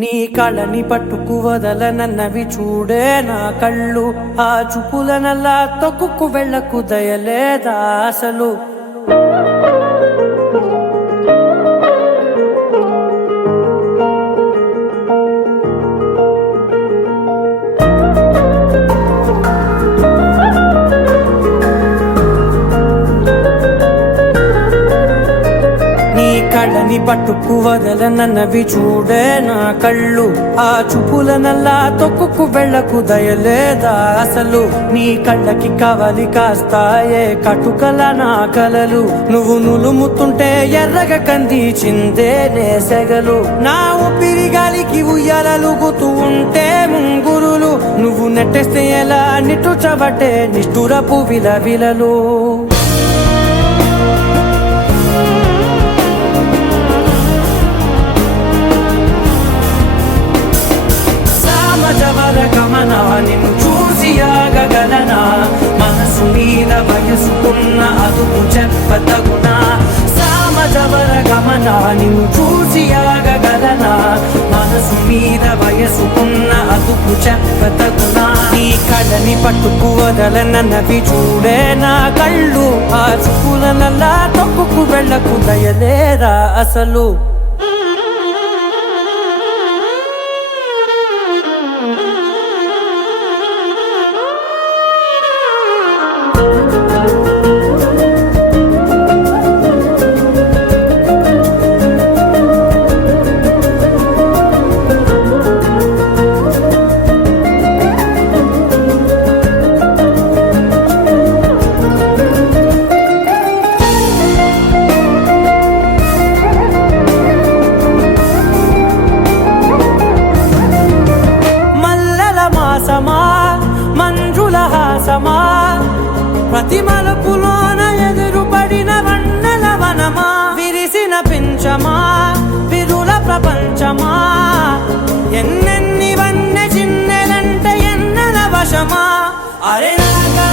నీ కళని పట్టుకు వదలనన్నవి చూడే నా కళ్ళు, ఆ చూపులనల్లా తొక్కుకు వెళ్ళకు దయలేదా అసలు. కళ్ళని పట్టుకు వదలనన్నవి చూడే నా కళ్ళు, ఆ చూపులనల్లా తొక్కుకు వెళ్ళకు దయలేదా అసలు. నీ కళ్ళకి కవలి కాస్తాయే కటుకల నా కలలు, నువ్వు నులుముతుంటే ఎర్రగ కంది చిందే నేసెగలు. నా ఊపిరి గాలికి ఉయ్యాలలుగుతూ ఉంటే ముంగురులు, నువ్వు నెట్టేస్తే ఎలా నిట్టుచబట్టే నిష్ఠురపు విలవిలలు. నిన్ను చూసి ఆగగలనా, మనసు మీద వయసుకున్న అదుపు చెప్పతగునా. సామజవర గమన నిన్ను చూసి ఆగగలనా, మనసు మీద వయసుకున్న అదుపు చెప్పతగునా. నీ కళ్ళని పట్టుకు వదలనన్నవి చూడే నా కళ్ళు, ఆ చూపులనల్లా తొక్కుకు వెళ్ళకు దయలేదా అసలు. మంజుల హాసమా, ప్రతి మలుపులోన ఎదురుపడిన వన్నెల వనమా, విరిసిన పించమా విరుల ప్రపంచమా, ఎన్నెన్ని వన్నె చిన్నెలంటే ఎన్నెల వశమా. అరే నాగా